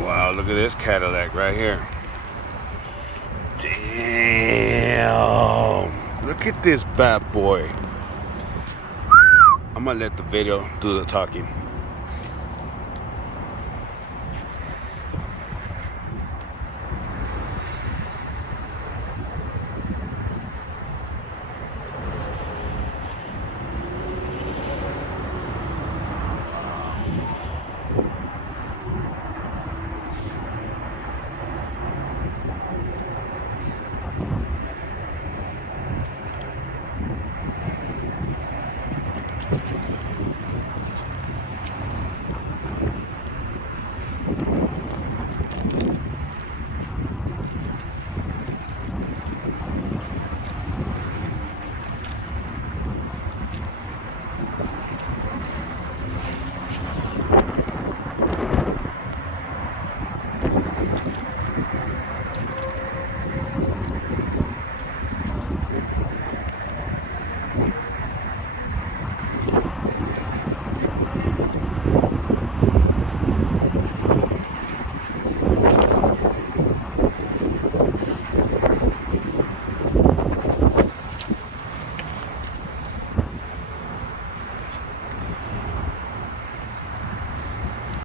Wow, look at this Cadillac right here. Damn. Look at this bad boy. I'm gonna let the video do the talking.